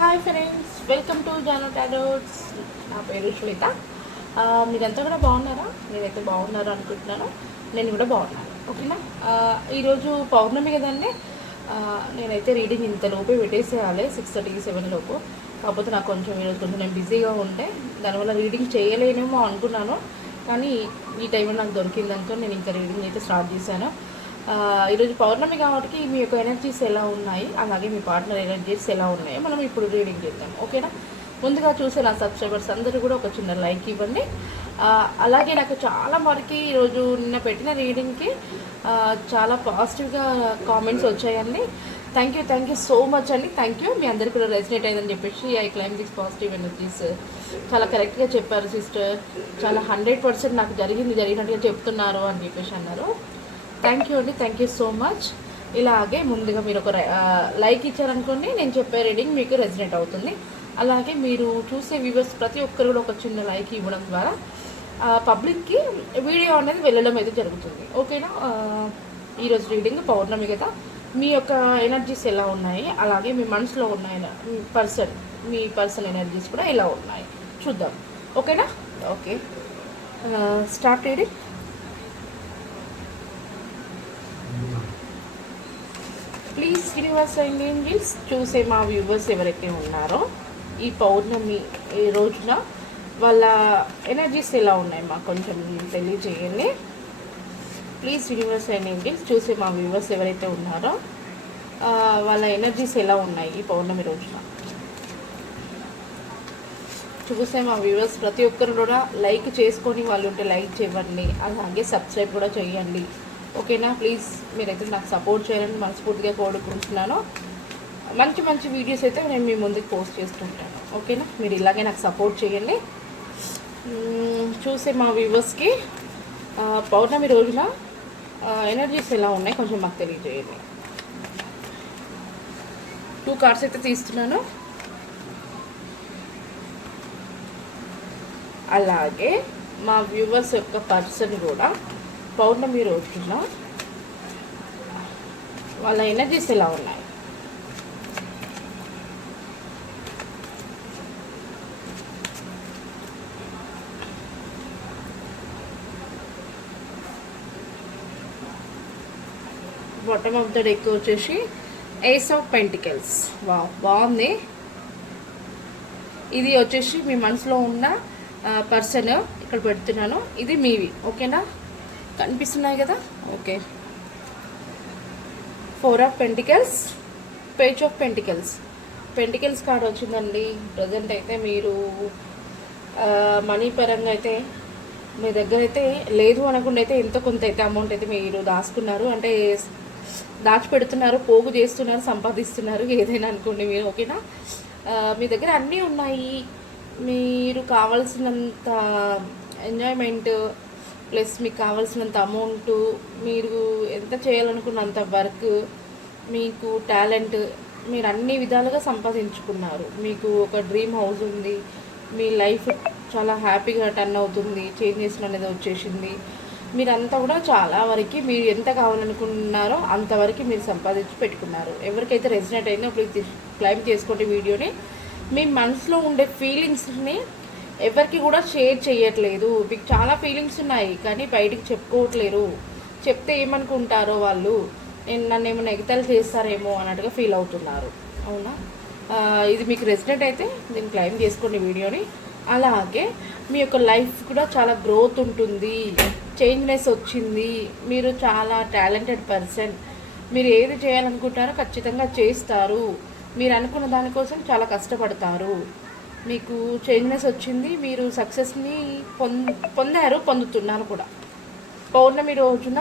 Hi friends, welcome to Jaano Tarots. నా పేరు శ్వేత. మీరంతా కూడా బాగున్నారా? నేనైతే బాగున్నారు అనుకుంటున్నాను. నేను కూడా బాగున్నాను. ఓకేనా? ఈరోజు పౌర్ణమి కదండి. నేనైతే రీడింగ్ ఇంతలోపే పెట్టేసేయాలి, 6:30 7 లోపు. కాకపోతే నాకు ఈరోజు కొంచెం నేను బిజీగా ఉంటే దానివల్ల రీడింగ్ చేయలేనేమో అనుకున్నాను. కానీ ఈ టైంలో నాకు దొరికిందనుకో నేను ఇంకా రీడింగ్ అయితే స్టార్ట్ చేశాను. ఈరోజు పౌర్ణమి కాబట్టి మీ యొక్క ఎనర్జీస్ ఎలా ఉన్నాయి, అలాగే మీ పార్ట్నర్ ఎనర్జీస్ ఎలా ఉన్నాయో మనం ఇప్పుడు రీడింగ్ చేద్దాం. ఓకేనా? ముందుగా చూసే నా సబ్స్క్రైబర్స్ అందరూ కూడా ఒక చిన్న లైక్ ఇవ్వండి. అలాగే నాకు చాలా వరకు ఈరోజు నిన్న పెట్టిన రీడింగ్కి చాలా పాజిటివ్గా కామెంట్స్ వచ్చాయండి. థ్యాంక్ యూ సో మచ్ అండి. Thank you. మీ అందరికీ కూడా రెసినేట్ అయిందని చెప్పేసి I claim this positive energies చాలా కరెక్ట్గా చెప్పారు సిస్టర్. చాలా 100% నాకు జరిగినట్టుగా చెప్తున్నారు అని చెప్పేసి అన్నారు. థ్యాంక్ యూ అండి. Thank you so much. ఇలాగే ముందుగా మీరు ఒక లైక్ ఇచ్చారనుకోండి, నేను చెప్పే రీడింగ్ మీకు రెసినేట్ అవుతుంది. అలాగే మీరు చూసే వ్యూవర్స్ ప్రతి ఒక్కరు కూడా ఒక చిన్న లైక్ ఇవ్వడం ద్వారా పబ్లిక్కి వీడియో అనేది వెళ్ళడం అయితే జరుగుతుంది. ఓకేనా? ఈరోజు రీడింగ్ పౌర్ణమి కదా, మీ యొక్క ఎనర్జీస్ ఎలా ఉన్నాయి, అలాగే మీ మనసులో ఉన్న మీ పర్సన్ ఎనర్జీస్ కూడా ఎలా ఉన్నాయి చూద్దాం. ఓకేనా? Okay, start reading. Please universe and angels, చూసే మా వ్యూవర్స్ ఎవరైతే ఉన్నారో ఈ పౌర్ణమి ఈ రోజున వాళ్ళ ఎనర్జీస్ ఎలా ఉన్నాయి మాకు కొంచెం తెలియజేయండి. ప్లీజ్ యూనివర్స్ అండ్ ఏంజెల్స్, చూసే మా వ్యూవర్స్ ఎవరైతే ఉన్నారో వాళ్ళ ఎనర్జీస్ ఎలా ఉన్నాయి ఈ పౌర్ణమి రోజున. చూసే మా వ్యూవర్స్ ప్రతి ఒక్కరు కూడా లైక్ చేసుకొని వాళ్ళు ఉంటే లైక్ చేయండి, అలాగే సబ్స్క్రైబ్ కూడా చేయండి. ఓకేనా? ప్లీజ్ మీరైతే నాకు సపోర్ట్ చేయాలని మనస్ఫూర్తిగా కోరుకుంటున్నాను. మంచి వీడియోస్ అయితే నేను మీ ముందుకు పోస్ట్ చేస్తుంటాను. ఓకేనా? మీరు ఇలాగే నాకు సపోర్ట్ చేయండి. చూసే మా వ్యూవర్స్కి పౌర్ణమి రోజున ఎనర్జీస్ ఎలా ఉన్నాయి కొంచెం మాకు తెలియజేయండి. 2 కార్డ్స్ అయితే తీస్తున్నాను. అలాగే మా వ్యూవర్స్ యొక్క పర్సన్ కూడా పౌర్ణమి రోజున వాళ్ళ ఎనర్జీస్ ఎలా ఉన్నాయి. బాటమ్ ఆఫ్ ద డెక్ వచ్చేసి ఏస్ ఆఫ్ పెంటికల్స్. బాగుంది. ఇది వచ్చేసి మీ మనసులో ఉన్న పర్సన్ ఇక్కడ పెడుతున్నాను. ఇది మీవి. ఓకేనా? కనిపిస్తున్నాయి కదా? Okay. 4 of pentacles, page of pentacles card వచ్చిందండి. ప్రజెంట్ అయితే మీరు మనీ పరంగా అయితే మీ దగ్గర అయితే లేదు అనకుండా అయితే ఎంతో కొంత అయితే అమౌంట్ అయితే మీరు దాచుకున్నారు, అంటే దాచిపెడుతున్నారు, పోగు చేస్తున్నారు, సంపాదిస్తున్నారు, ఏదైనా అనుకోండి మీరు. ఓకేనా? మీ దగ్గర అన్నీ ఉన్నాయి. మీరు కావాల్సినంత ఎంజాయ్మెంట్ ప్లస్ మీకు కావాల్సినంత అమౌంట్, మీరు ఎంత చేయాలనుకున్నంత వర్క్, మీకు టాలెంట్, మీరు అన్ని విధాలుగా సంపాదించుకున్నారు. మీకు ఒక డ్రీమ్ హౌస్ ఉంది, మీ లైఫ్ చాలా హ్యాపీగా టర్న్ అవుతుంది, చేంజెస్ అనేది వచ్చేసింది. మీరంతా కూడా చాలా వరకు మీరు ఎంత కావాలనుకున్నారో అంతవరకు మీరు సంపాదించి పెట్టుకున్నారు. ఎవరికైతే రెసినేట్ అయిందో ప్లీజ్ క్లైమ్ చేసుకోండి వీడియోని. మీ మనసులో ఉండే ఫీలింగ్స్ని ఎవరికి కూడా షేర్ చేయట్లేదు. మీకు చాలా ఫీలింగ్స్ ఉన్నాయి కానీ బయటికి చెప్పుకోవట్లేరు. చెప్తే ఏమనుకుంటారో వాళ్ళు, నన్ను ఏమైనా ఎగతాళి చేస్తారేమో అన్నట్టుగా ఫీల్ అవుతున్నారు. అవునా? ఇది మీకు రెసిడెంట్ అయితే దీన్ని క్లైమ్ చేసుకోండి వీడియోని. అలాగే మీ యొక్క లైఫ్ కూడా చాలా గ్రోత్ ఉంటుంది, చేంజ్నెస్ వచ్చింది. మీరు చాలా టాలెంటెడ్ పర్సన్. మీరు ఏది చేయాలనుకుంటారో ఖచ్చితంగా చేస్తారు. మీరు అనుకున్న దానికోసం చాలా కష్టపడతారు. మీకు చేంజ్నెస్ వచ్చింది, మీరు సక్సెస్ని పొందుతున్నారు కూడా. పౌర్ణమి రోజున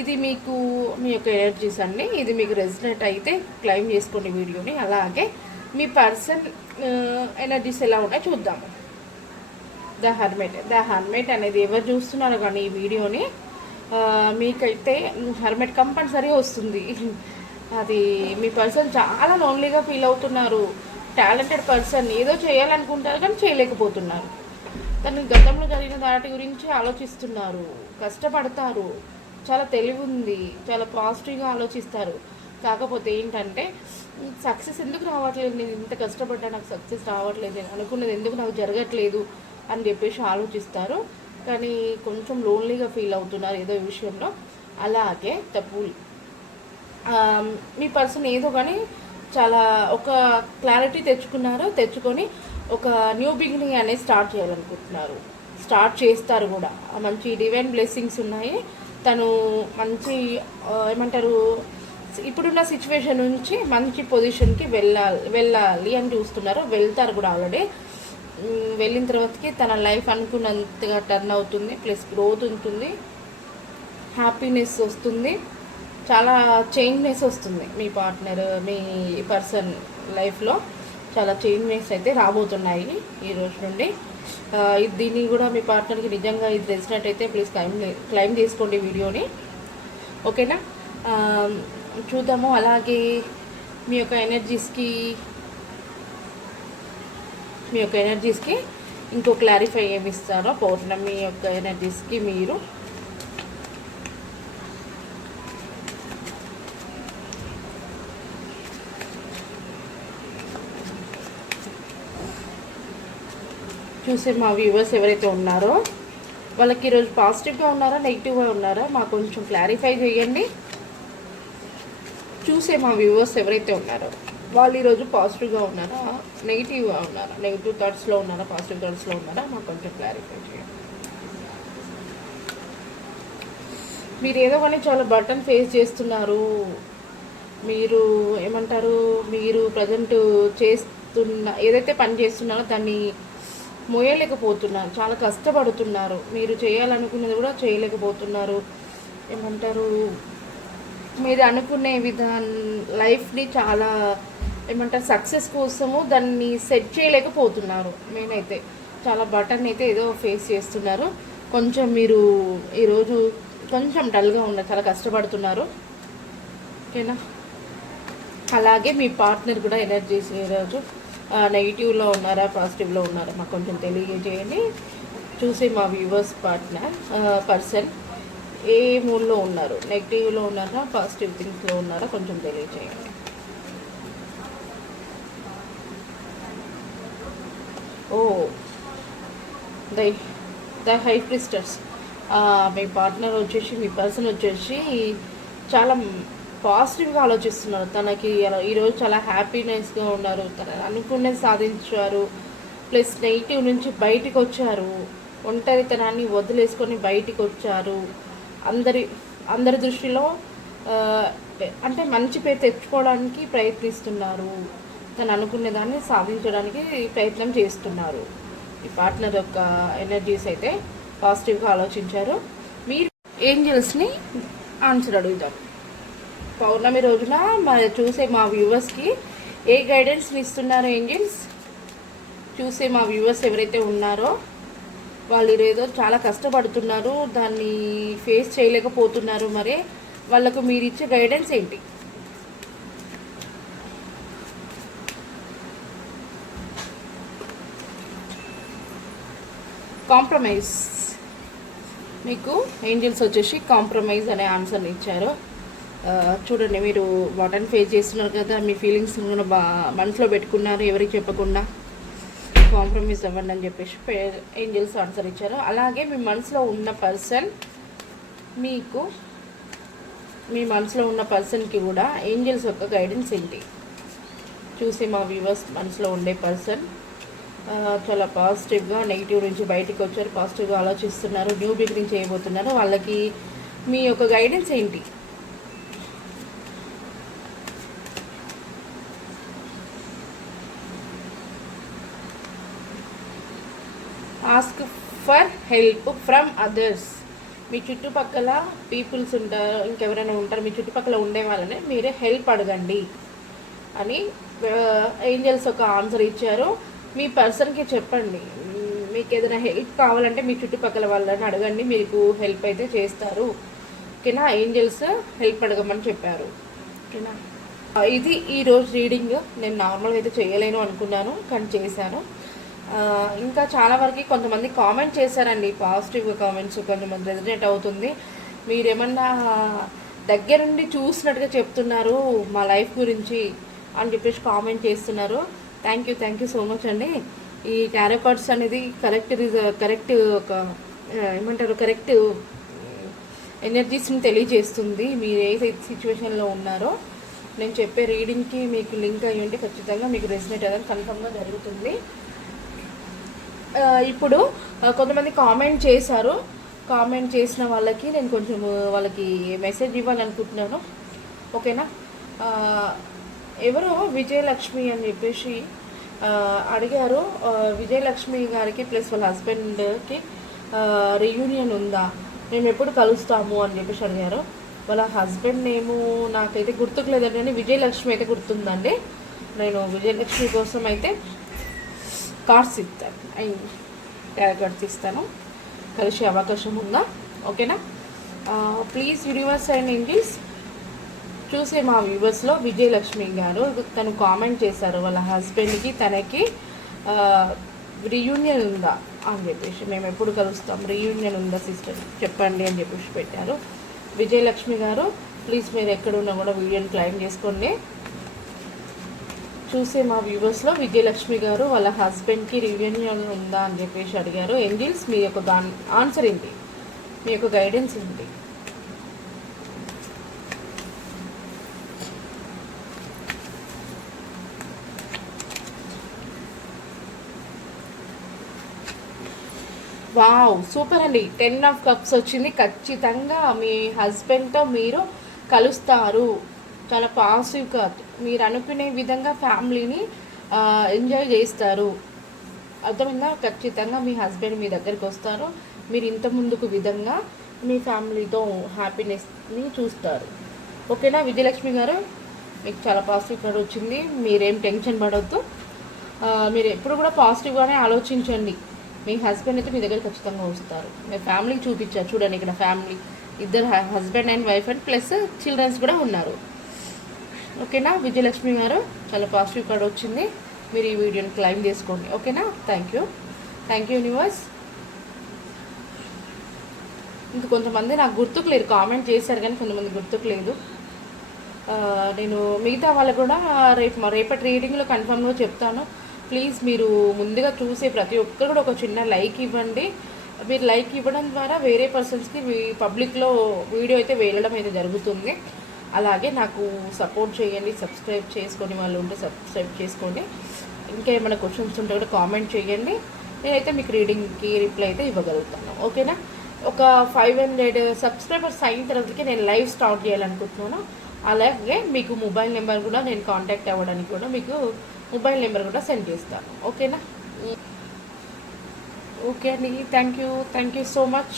ఇది మీకు మీ యొక్క ఎనర్జీస్ అండి. ఇది మీకు రెసినేట్ అయితే క్లైమ్ చేసుకోండి వీడియోని. అలాగే మీ పర్సన్ ఎనర్జీస్ ఎలా ఉంటాయో చూద్దాము. ద హర్మెట్ అనేది ఎవరు చూస్తున్నారో కానీ ఈ వీడియోని మీకైతే హర్మెట్ కంపల్సరీ వస్తుంది. అది మీ పర్సన్ చాలా లోన్లీగా ఫీల్ అవుతున్నారు. టాలెంటెడ్ పర్సన్, ఏదో చేయాలనుకుంటారు కానీ చేయలేకపోతున్నారు. తను గతంలో జరిగిన వాటి గురించి ఆలోచిస్తున్నారు, కష్టపడతారు, చాలా తెలివి ఉంది, చాలా పాజిటివ్గా ఆలోచిస్తారు. కాకపోతే ఏంటంటే సక్సెస్ ఎందుకు రావట్లేదు, నేను ఇంత కష్టపడ్డా నాకు సక్సెస్ రావట్లేదు, నేను అనుకున్నది ఎందుకు నాకు జరగట్లేదు అని చెప్పేసి ఆలోచిస్తారు. కానీ కొంచెం లోన్లీగా ఫీల్ అవుతున్నారు ఏదో విషయంలో. అలాగే తప్పు మీ పర్సన్ ఏదో కానీ చాలా ఒక క్లారిటీ తెచ్చుకొని ఒక న్యూ బిగినింగ్ అనేది స్టార్ట్ చేయాలనుకుంటున్నారు. స్టార్ట్ చేస్తారు కూడా. మంచి డివైన్ బ్లెస్సింగ్స్ ఉన్నాయి. తను మంచి ఏమంటారు, ఇప్పుడున్న సిచ్యువేషన్ నుంచి మంచి పొజిషన్కి వెళ్ళాలి అని చూస్తున్నారు. వెళ్తారు కూడా ఆల్రెడీ. వెళ్ళిన తర్వాతకి తన లైఫ్ అనుకున్నంతగా టర్న్ అవుతుంది. ప్లస్ గ్రోత్ ఉంటుంది, హ్యాపీనెస్ వస్తుంది, చాలా చేంజ్నెస్ వస్తుంది. మీ పార్ట్నర్ మీ పర్సన్ లైఫ్లో చాలా చేంజ్నెస్ అయితే రాబోతున్నాయి ఈ రోజు నుండి. దీన్ని కూడా మీ పార్ట్నర్కి నిజంగా ఇది తెలిసినట్టయితే ప్లీజ్ క్లైమ్ చేసుకోండి వీడియోని, ఓకేనా? చూద్దాము. అలాగే మీ యొక్క ఎనర్జీస్కి ఇంకో క్లారిఫై ఏమి ఇస్తారో పౌర్ణమి యొక్క ఎనర్జీస్కి మీరు చూసే మా వ్యూవర్స్ ఎవరైతే ఉన్నారో వాళ్ళకి ఈరోజు పాజిటివ్గా ఉన్నారా నెగిటివ్గా ఉన్నారా మాకు కొంచెం క్లారిఫై చేయండి. చూసే మా వ్యూవర్స్ ఎవరైతే ఉన్నారో వాళ్ళు ఈరోజు పాజిటివ్గా ఉన్నారా నెగిటివ్గా ఉన్నారా, నెగిటివ్ థాట్స్లో ఉన్నారా పాజిటివ్ థాట్స్లో ఉన్నారా మాకు కొంచెం క్లారిఫై చేయండి. మీరు ఏదో కానీ చాలా బటన్ ఫేస్ చేస్తున్నారు. మీరు ఏమంటారు, మీరు ప్రజెంట్ చేస్తున్న ఏదైతే పని చేస్తున్నారో దాన్ని మోయలేకపోతున్నారు, చాలా కష్టపడుతున్నారు. మీరు చేయాలనుకున్నది కూడా చేయలేకపోతున్నారు. ఏమంటారు, మీరు అనుకునే లైఫ్ని చాలా ఏమంటారు సక్సెస్ కోసము దాన్ని సెట్ చేయలేకపోతున్నారు. నేనైతే చాలా బటన్ అయితే ఏదో ఫేస్ చేస్తున్నారు. కొంచెం మీరు ఈరోజు కొంచెం డల్గా ఉన్నారు, చాలా కష్టపడుతున్నారు, ఓకేనా? అలాగే మీ పార్ట్నర్ కూడా ఎనర్జీస్ ఈరోజు నెగిటివ్లో ఉన్నారా పాజిటివ్లో ఉన్నారా మాకు కొంచెం తెలియజేయండి. చూసి మా వ్యూవర్స్ పర్సన్ ఏ మూడ్లో ఉన్నారు, నెగిటివ్లో ఉన్నారా పాజిటివ్ థింగ్స్లో ఉన్నారా కొంచెం తెలియజేయండి. ఓ ద హై ప్రిస్టర్స్, మీ పార్ట్నర్ వచ్చేసి మీ పర్సన్ వచ్చేసి చాలా పాజిటివ్గా ఆలోచిస్తున్నారు. తనకి ఈరోజు చాలా హ్యాపీనెస్గా ఉన్నారు, తన అనుకున్నది సాధించారు. ప్లస్ నెగిటివ్ నుంచి బయటికి వచ్చారు, ఒంటరితనాన్ని వదిలేసుకొని బయటికి వచ్చారు. అందరి దృష్టిలో అంటే మంచి పేరు తెచ్చుకోవడానికి ప్రయత్నిస్తున్నారు. తను అనుకునే దాన్ని సాధించడానికి ప్రయత్నం చేస్తున్నారు. ఈ పార్ట్నర్ యొక్క ఎనర్జీస్ అయితే పాజిటివ్గా ఆలోచించారు. మీరు ఏంజల్స్ని ఆన్సర్ అడుగుదాం. పౌర్ణమి రోజున చూసే మా వ్యూవర్స్కి ఏ గైడెన్స్ని ఇస్తున్నారు ఏంజల్స్? చూసే మా వ్యూవర్స్ ఎవరైతే ఉన్నారో వాళ్ళు ఏదో చాలా కష్టపడుతున్నారు, దాన్ని ఫేస్ చేయలేకపోతున్నారు. మరి వాళ్ళకు మీరు ఇచ్చే గైడెన్స్ ఏంటి? కాంప్రమైజ్. మీకు ఏంజల్స్ వచ్చేసి కాంప్రమైజ్ అనే ఆన్సర్ని ఇచ్చారు. చూడండి, మీరు వాటర్ని ఫేస్ చేస్తున్నారు కదా, మీ ఫీలింగ్స్ కూడా మనసులో పెట్టుకున్నారు, ఎవరికి చెప్పకుండా కాంప్రమైజ్ అవ్వండి అని చెప్పేసి ఏంజల్స్ ఆన్సర్ ఇచ్చారు. అలాగే మీ మనసులో ఉన్న పర్సన్కి కూడా ఏంజల్స్ యొక్క గైడెన్స్ ఏంటి? చూసి మా వ్యూవర్స్ మనసులో ఉండే పర్సన్ చాలా పాజిటివ్గా నెగిటివ్ నుంచి బయటికి వచ్చారు, పాజిటివ్గా ఆలోచిస్తున్నారు, న్యూ బిగినింగ్ చేయబోతున్నారు. వాళ్ళకి మీ యొక్క గైడెన్స్ ఏంటి? Ask for help from others. మీ చుట్టుపక్కల పీపుల్స్ ఉంటారు, ఇంకెవరైనా ఉంటారు, మీ చుట్టుపక్కల ఉండే వాళ్ళని మీరే హెల్ప్ అడగండి అని ఏంజల్స్ ఒక ఆన్సర్ ఇచ్చారు. మీ పర్సన్కి చెప్పండి, మీకు ఏదైనా హెల్ప్ కావాలంటే మీ చుట్టుపక్కల వాళ్ళని అడగండి, మీకు హెల్ప్ అయితే చేస్తారు, ఓకేనా? ఏంజల్స్ హెల్ప్ అడగమని చెప్పారు, ఓకేనా? ఇది ఈరోజు రీడింగ్. నేను నార్మల్గా అయితే చేయలేను అనుకున్నాను, కానీ చేశాను. ఇంకా చాలా వరకు కొంతమంది కామెంట్ చేశారండి, పాజిటివ్గా కామెంట్స్, కొంతమంది రెజనేట్ అవుతుంది. మీరేమన్నా దగ్గరుండి చూసినట్టుగా చెప్తున్నారు మా లైఫ్ గురించి అని చెప్పేసి కామెంట్ చేస్తున్నారు. థ్యాంక్ యూ సో మచ్ అండి. ఈ టారో కార్డ్స్ అనేది కరెక్ట్ ఒక ఏమంటారు కరెక్ట్ ఎనర్జీస్ని తెలియజేస్తుంది. మీరు ఏ సిచ్యువేషన్లో ఉన్నారో నేను చెప్పే రీడింగ్కి మీకు లింక్ అయ్యి ఉంటే ఖచ్చితంగా మీకు రెసినేట్ అవ్వడం కన్ఫర్మ్గా జరుగుతుంది. ఇప్పుడు కొంతమంది కామెంట్ చేశారు. కామెంట్ చేసిన వాళ్ళకి నేను కొంచెం వాళ్ళకి మెసేజ్ ఇవ్వాలనుకుంటున్నాను. ఓకేనా? ఎవరో విజయలక్ష్మి అని చెప్పేసి అడిగారు. విజయలక్ష్మి గారికి ప్లస్ వాళ్ళ హస్బెండ్కి రీయూనియన్ ఉందా, మేము ఎప్పుడు కలుస్తాము అని చెప్పేసి అడిగారు. వాళ్ళ హస్బెండ్ నేము నాకైతే గుర్తుకు లేదండి, కానీ విజయలక్ష్మి అయితే గుర్తుందండి. నేను విజయలక్ష్మి కోసం అయితే కార్డ్స్ ఇస్తాను, కార్డ్స్ ఇస్తాను. కలిసే అవకాశం ఉందా? ఓకేనా? ప్లీజ్ యూనివర్స్ అండ్ ఏంజిల్స్ చూసే మా వ్యూవర్స్లో విజయలక్ష్మి గారు తను కామెంట్ చేశారు వాళ్ళ హస్బెండ్కి తనకి రీయూనియన్ ఉందా అని చెప్పేసి, మేము ఎప్పుడు కలుస్తాం, రీయూనియన్ ఉందా సిస్టర్ చెప్పండి అని చెప్పేసి పెట్టారు. విజయలక్ష్మి గారు ప్లీజ్ మీరు ఎక్కడున్నా కూడా వీడియోని క్లైమ్ చేసుకోండి. చూసే మా వ్యూవర్స్లో విజయలక్ష్మి గారు వాళ్ళ హస్బెండ్కి రీయూనియన్ ఉందా అని చెప్పేసి అడిగారు. ఏంజిల్స్ మీ యొక్క ఆన్సర్ ఏంటి, మీ యొక్క గైడెన్స్ ఏంటి? వావ్, సూపర్ అండి. 10 ఆఫ్ కప్స్ వచ్చింది. ఖచ్చితంగా మీ హస్బెండ్తో మీరు కలుస్తారు. చాలా పాజిటివ్ కార్డ్. మీరు అనుకునే విధంగా ఫ్యామిలీని ఎంజాయ్ చేస్తారు. అర్థమైందా? ఖచ్చితంగా మీ హస్బెండ్ మీ దగ్గరికి వస్తారు. మీరు ఇంత ముందుకు విధంగా మీ ఫ్యామిలీతో హ్యాపీనెస్ని చూస్తారు. ఓకేనా విజయలక్ష్మి గారు? మీకు చాలా పాజిటివ్ కార్డ్ వచ్చింది. మీరేం టెన్షన్ పడవద్దు. మీరు ఎప్పుడు కూడా పాజిటివ్గానే ఆలోచించండి. మీ హస్బెండ్ అయితే మీ దగ్గర ఖచ్చితంగా వస్తారు. మీ ఫ్యామిలీకి చూపించారు చూడండి. ఇక్కడ ఫ్యామిలీ ఇద్దరు husband and wife and plus childrens కూడా ఉన్నారు. ఓకేనా విజయలక్ష్మి గారు? చాలా పాజిటివ్ కార్డ్ వచ్చింది. మీరు ఈ వీడియోని క్లైమ్ చేసుకోండి. ఓకేనా? Thank you universe. ఇంక కొంతమంది నాకు గుర్తుకు లేదు, కామెంట్ చేశారు కానీ కొంతమంది గుర్తుకు లేదు. నేను మిగతా వాళ్ళకు కూడా రేపటి రీడింగ్లో కన్ఫర్మ్గా చెప్తాను. ప్లీజ్ మీరు ముందుగా చూసే ప్రతి ఒక్కరు కూడా ఒక చిన్న లైక్ ఇవ్వండి. మీరు లైక్ ఇవ్వడం ద్వారా వేరే పర్సన్స్కి పబ్లిక్లో వీడియో అయితే వెళ్ళడం అయితే జరుగుతుంది. అలాగే నాకు సపోర్ట్ చేయండి. సబ్స్క్రైబ్ చేసుకొని వాళ్ళు ఉంటే సబ్స్క్రైబ్ చేసుకోండి. ఇంకా ఏమైనా క్వశ్చన్స్ ఉంటే కూడా కామెంట్ చేయండి. నేనైతే మీకు రీడింగ్కి రిప్లై అయితే ఇవ్వగలుగుతాను. ఓకేనా? ఒక 500 సబ్స్క్రైబర్స్ అయిన తర్వాతకి నేను లైవ్ స్టార్ట్ చేయాలనుకుంటున్నాను. అలాగే మీకు మొబైల్ నెంబర్ కూడా నేను కాంటాక్ట్ అవ్వడానికి కూడా మీకు మొబైల్ నెంబర్ కూడా సెండ్ చేస్తాను. ఓకేనా? ఓకే అండి. Thank you so much.